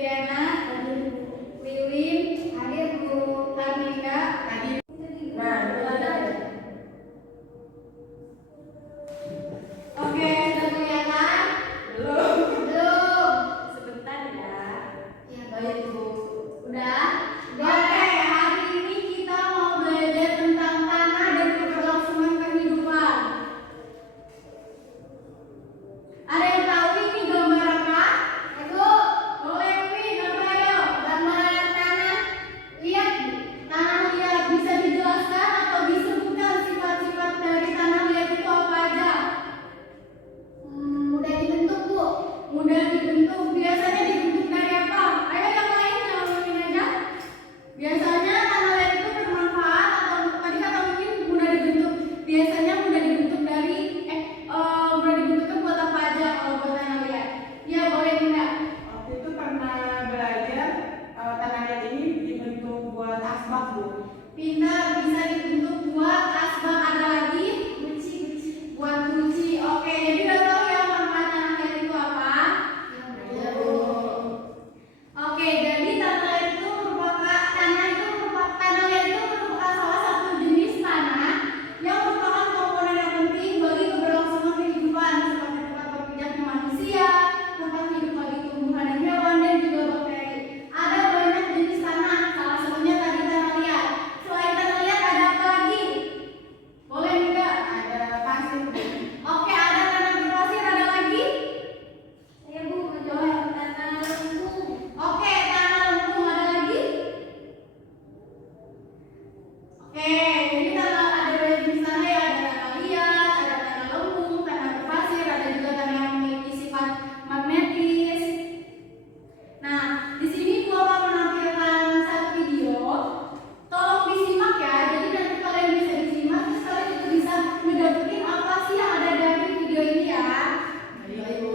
Febriana, Wiwin, hadir Bu Karnika, hadir. Nah, ada. Oke, sudah kelihatan? Belum. Belum. Sebentar ya. Ya, baik Bu. Udah? Oke, hari ini kita mau belajar tentang tanah dan keberlangsungan kehidupan. Ada yang tahu ini gambar apa? Ibu, boleh Win, apa ayo? Gambar tanah. Lihat, tanah liat. Bisa dijelaskan atau disebutkan sifat-sifat dari tanah liat itu apa aja? Mudah dibentuk Bu. Mudah dibentuk. Biasanya dibentuk dari apa? Ayo yang lain ngomongin aja. Biasanya tanah liat itu bermanfaat atau tadi kata mungkin mudah dibentuk. Biasanya mudah dibentuk dari mudah dibentuknya buat apa aja kalau buat tanah liat? Ya boleh Bunda. Waktu itu pernah belajar tanah liat ini dibentuk buat asbak, Bu. Pintar, bisa dibentuk buat asbak. Ada lagi? Guci. Buat guci. Oke, jadi udah tahu ya manfaat tanah liat itu apa? Iya, Bu. Oke, jadi tanah liat itu merupakan salah satu jenis tanah yang merupakan komponen yang penting bagi keberlangsungan kehidupan seperti tempat berpijaknya manusia, tempat hidup bagi tumbuhan dan hewan dan juga bakteri. Ada banyak jenis tanah, salah satunya tadi tanah liat. Selain tanah liat ada apa lagi? Boleh juga. Ada pasir, Bu. Oke, ada tanah berpasir, ada lagi? Saya Bu, menjawab tanah lempung. Oke, tanah lempung ada lagi? Oke, jadi ada banyak jenis tanah ya, ada tanah liat, ada tanah lempung, tanah berpasir, ada juga tanah yang memiliki sifat magnetis. Nah, di sini gua akan menampilkan satu video. Tolong disimak ya. Jadi nanti kalian bisa disimak, terus kalian juga bisa ngedapetin apa sih yang ada dari video ini ya. Ayo, Bu.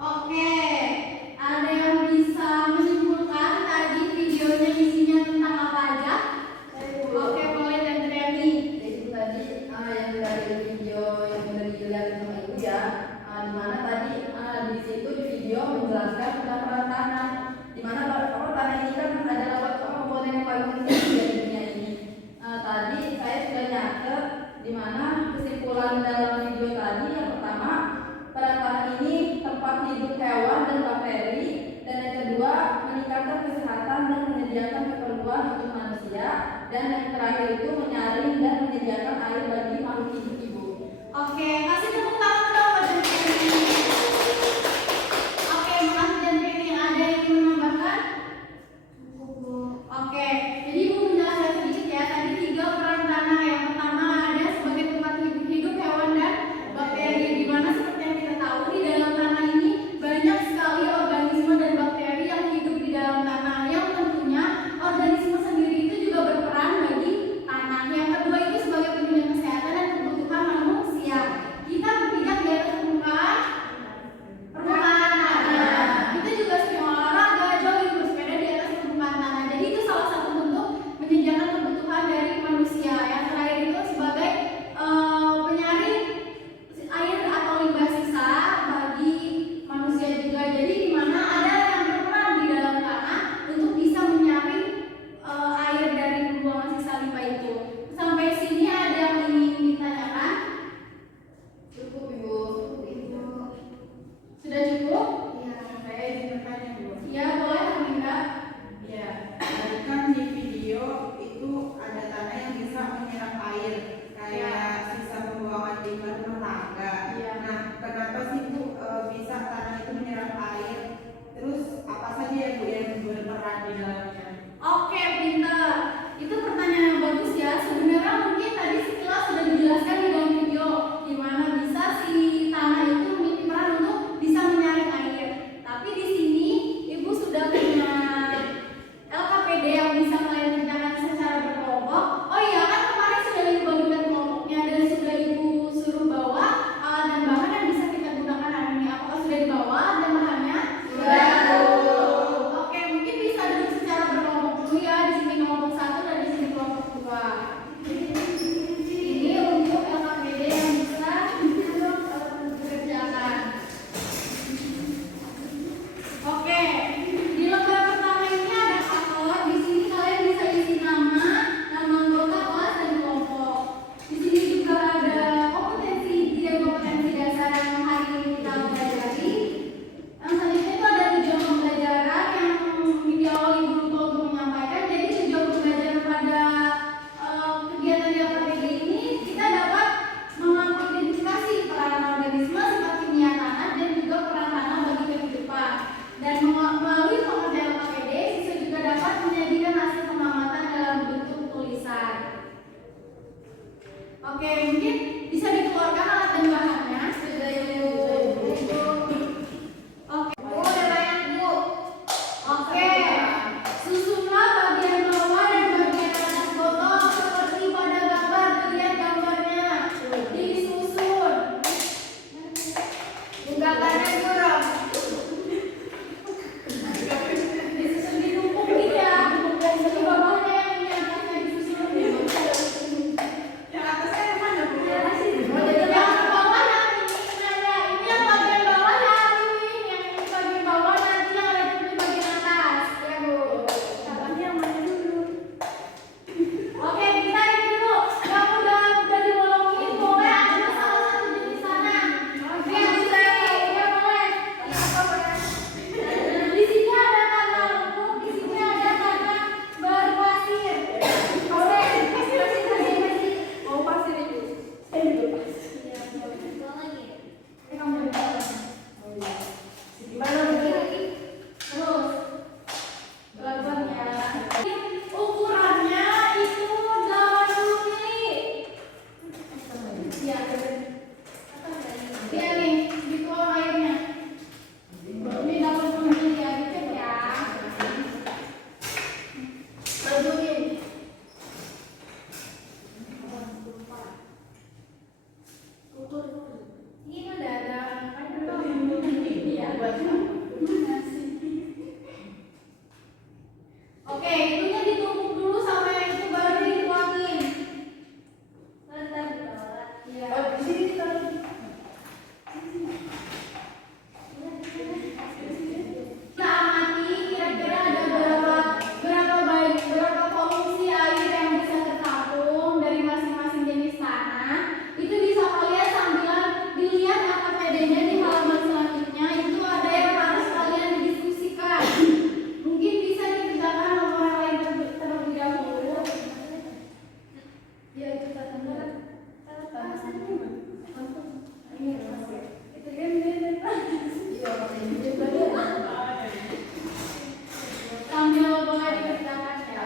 Oke, ada yang bisa menyimpulkan tadi videonya isinya tentang apa aja? Oke, boleh dan Triani. Itu tadi yang dari video yang udah dilihat sama ibu ya, dimana tadi di situ di video menjelaskan tentang peran tanah, dimana tanah ini kan adalah komponen yang paling penting di dunia ini. Tadi saya sudah nyatet dimana kesimpulan dalam video tadi yang pertama, peran tanah ini tempat hidup hewan dan bakteri, dan yang kedua meningkatkan kesehatan dan menyediakan keperluan untuk manusia, dan yang terakhir itu menyaring dan menyediakan air bagi makhluk hidup ibu. Oke, kasih tepuk tangan dong buat dan Triani. Oke, makasih dan Triani. Ada yang ingin menambahkan? Oke, jadi Ibu menjelaskan sedikit ya. Tadi 3 peran tanah. Yang pertama ada sebagai tempat hidup hewan dan bakteri, di mana seperti yang kita tahu di dalam tanah ini banyak sekali organisme dan bakteri yang hidup di dalam tanah, yang tentunya organisme sendiri itu juga berperan bagi tanah. Yang kedua itu sebagai penunjang kesehatan dan kebutuhan Gerakannya dorong. Disusun ditumpuk iya. Di bawahnya yang ini atasnya disusun gitu. Yang atasnya yang mana, Bu? Yang bawah yang ini ada. Ini yang bagian bawah yang ini. Yang ini bagian bawah nanti yang ada di bagian atas. Ya Bu. Caranya yang mana dulu? Oke, kita ini dulu. Yang udah dibolongin boleh ada salah satu di sana. Oke, yang bisa ini ya boleh. Di sini ada tanah lempung, di sini ada tanah berpasir. Oke, kasih. Mau pasir itu? Saya juga pasir. Kamu udah bawah. Gimana, Bu? Terus pelan-pelan ya. Ukurannya itu 80 mili. Iya. Iya nih, dituang airnya. Ini 80 mili ya, dicek ya. Majuin. Ini ada iya. Oke, itunya ditumpuk dulu sama yang itu baru dituangin. Iya. Oh, di sini ditaruh. Kita amati kira-kira ada berapa volume air yang bisa tertampung dari masing-masing jenis tanah. Itu bisa kalian sambil dilihat AKPD-nya di halaman selanjutnya. Itu ada yang harus kalian diskusikan. Mungkin bisa dikerjakan sama orang lain terlebih dahulu. Iya, kita tanda. Itu kan Iya, makanya juga dia. sambil boleh dikerjakan ya.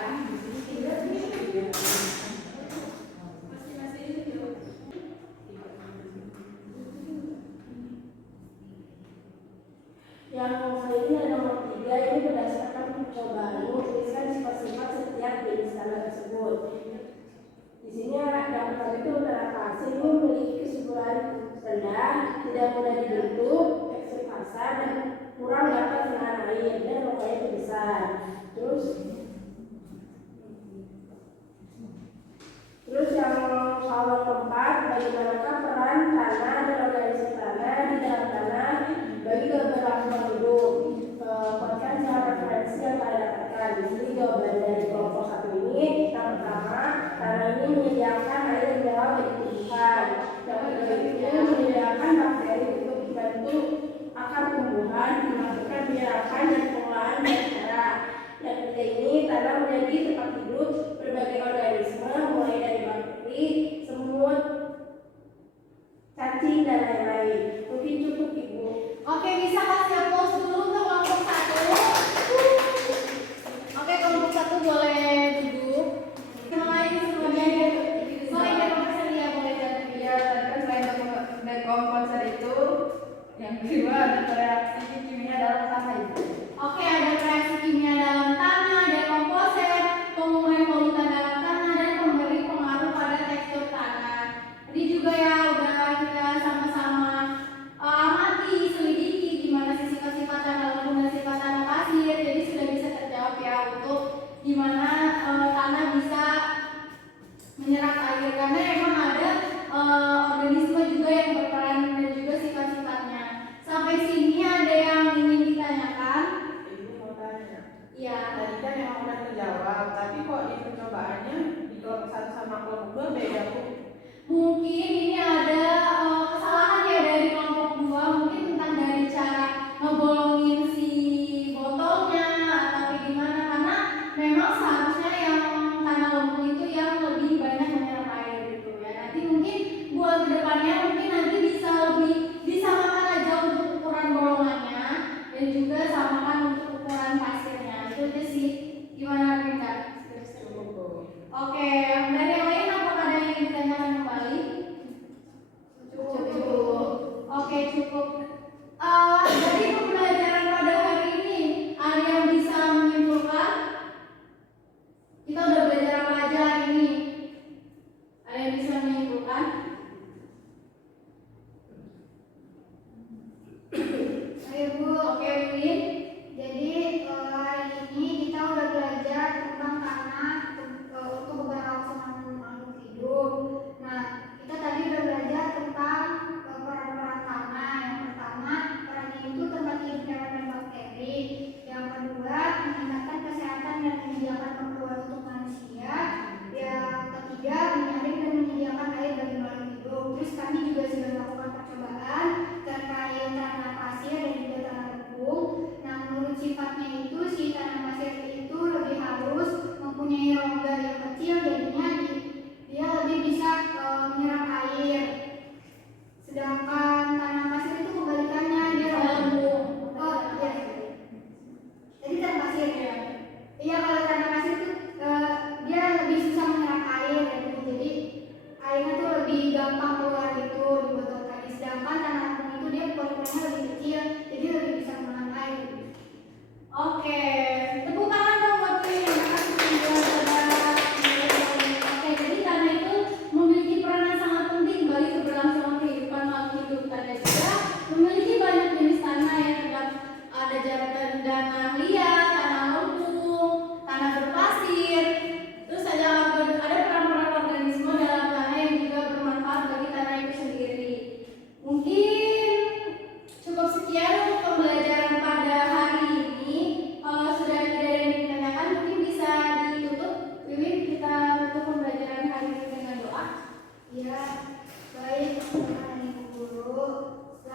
Yang nomor ini ada nomor 3, ini berdasarkan percobaan menuliskan sifat-sifat setiap jenis tanah tersebut. Di sini yang pertama itu tanah pasir ini memiliki kesuburan rendah, tidak mudah dibentuk, tekstur kasar dan kurang dapat menahan air dan lokanya itu besar. Terus yang soal keempat, bagaimanakah peran tanah dan organisasi tanah di dalam tanah bagi keberlangsungan hidup? Berikan secara referensi yang kalian dapatkan. Di sini jawaban dari kelompok satu ini. Yang pertama, tanah ini menyediakan air yang dalam bagi tumbuhan. Yang kedua itu menyediakan bakteri untuk membantu akar tumbuhan, melakukan biarakan dan pengolahan banyak cara. Yang ketiga ini, tanah menjadi tempat hidup berbagai organisme, mulai dari bakteri, semut, cacing, dan lain-lain. Mungkin cukup, Ibu. Oke, bisa kasih applause dulu untuk kelompok 1. Oke, kelompok 1 boleh duduk. Mulai semuanya ya. Sorry, Profesor ya boleh jadi. Iya, tadi kan selain dari konser itu, yang kedua ada reaksi kimia dalam tanah itu. Oke, ada reaksi kimia dalam tanah, dekomposer, pengumuman polutan dalam tanah, dan pemberi pengaruh pada tekstur tanah. Tadi juga ya udah kita sama-sama amati, selidiki gimana sih sifat-sifat tanah lempung dan sifat tanah pasir. Jadi sudah bisa terjawab ya untuk gimana tanah bisa menyerap air karena emang ada organisme juga yang berperan dan juga sifat-sifatnya. Sampai sini ada yang ingin ditanyakan? Ibu mau tanya. Iya. Tadi kan emang udah terjawab, tapi kok di percobaannya di kelompok 1 sama kelompok 2 beda, Bu? Mungkin ini ada kesalahan ya dari kelompok 2, mungkin tentang dari cara ngebolongin si botolnya atau kayak gimana, karena memang seharusnya yang tanah lempung itu yang lebih banyak menyerap air gitu ya. Nanti mungkin buat kedepannya mungkin nanti bisa lebih disamakan aja untuk ukuran bolongannya dan juga samakan untuk ukuran pasirnya. Itu aja sih. Gimana Rinda? Cukup, Bu. Oke, dari yang lain apakah ada yang ingin ditanyakan kembali? Cukup. Oke, cukup. Dari pembelajaran pada hari ini, ada yang bisa menyimpulkan? Kita udah belajar apa aja hari ini? Ada yang bisa menyimpulkan?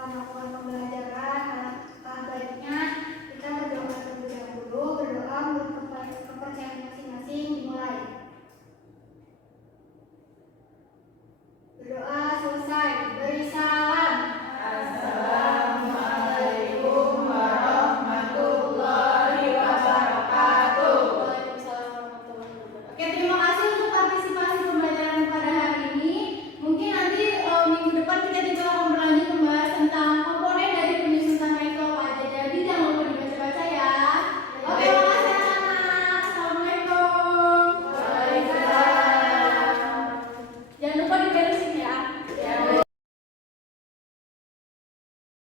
melakukan pembelajaran